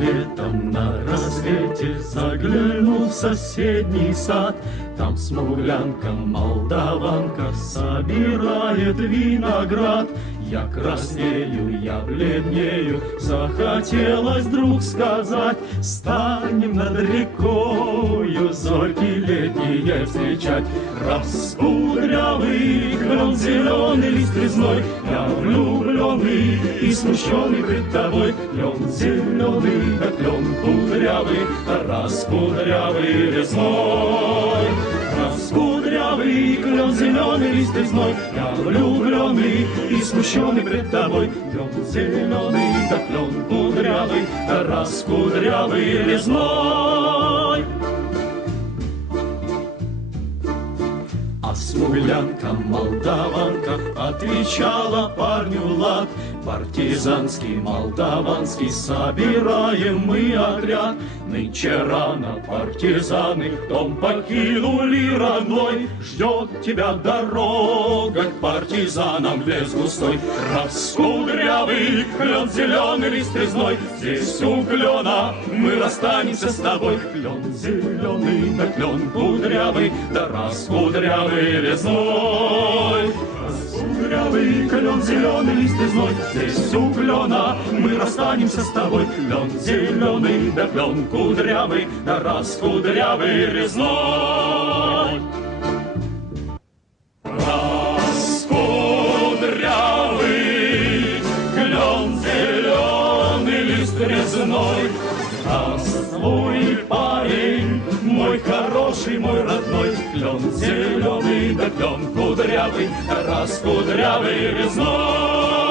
летом на рассвете заглянул в соседний сад. Там смуглянка-молдаванка собирает виноград. Я краснею, я бледнею, захотелось вдруг сказать: станем над рекою зорьки летние встречать. Раскудрявый клен, зеленый лист резной, я влюбленный и смущенный пред тобой. Клен зеленый, да клен кудрявый, раскудрявый резной. Раскудрявый клен, зеленый лист резной, я влюбленный и смущенный пред тобой. Клен зеленый, да клен кудрявый, раскудрявый резной. А смуглянка-молдаванка отвечала парню лад: партизанский, молдаванский, собираем мы отряд. Нынче рано партизаны дом покинули родной. Ждет тебя дорога к партизанам в лес густой. Раскудрявый клен, зеленый лист резной, здесь у клена мы расстанемся с тобой. Клен зеленый, да клен кудрявый, да раскудрявый резной. Раскудрявый клен, зеленый лист резной, здесь у клена мы расстанемся с тобой. Клен зеленый, да клен кудрявый, да раскудрявый резной. Раскудрявый клен, зеленый лист резной. Здравствуй, парень, мой хороший, мой родной. Клен зеленый, да клен кудрявый, раскудрявый резной.